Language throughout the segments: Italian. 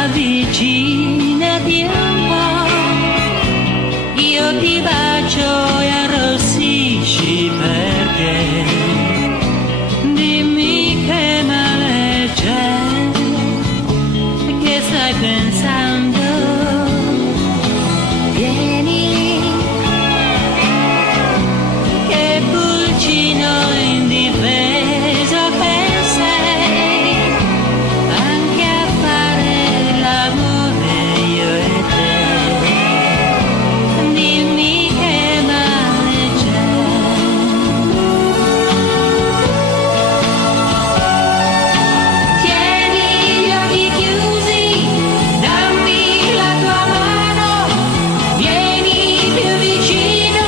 Avvicinati un po', io ti bacio e arrossisci perché dimmi che male c'è, che stai pensando, vieni, che pulcino indifeso che sei, anche a fare l'amore io e te, dimmi che male c'è. Tieni gli occhi chiusi, dammi la tua mano, vieni più vicino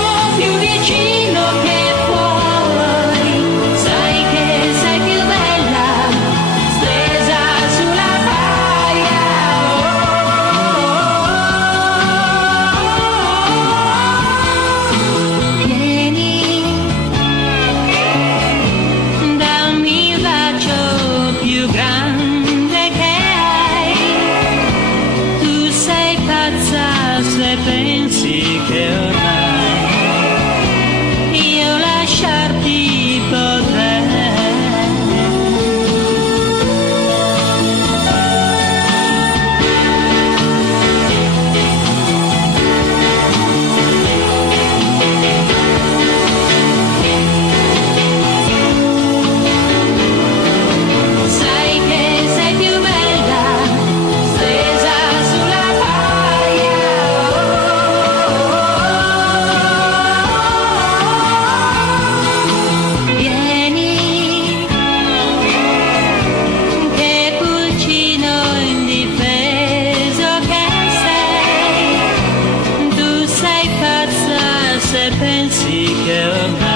che puoi, sai che sei più bella, stesa sulla baia. Vieni, dammi il bacio più grande che hai, tu sei pazza se pensi che ormai io lasciarti potrei. Sai che sei più bella, stesa sulla baia. Vieni, che pulcino indifeso che sei, tu sei pazza se pensi che ormai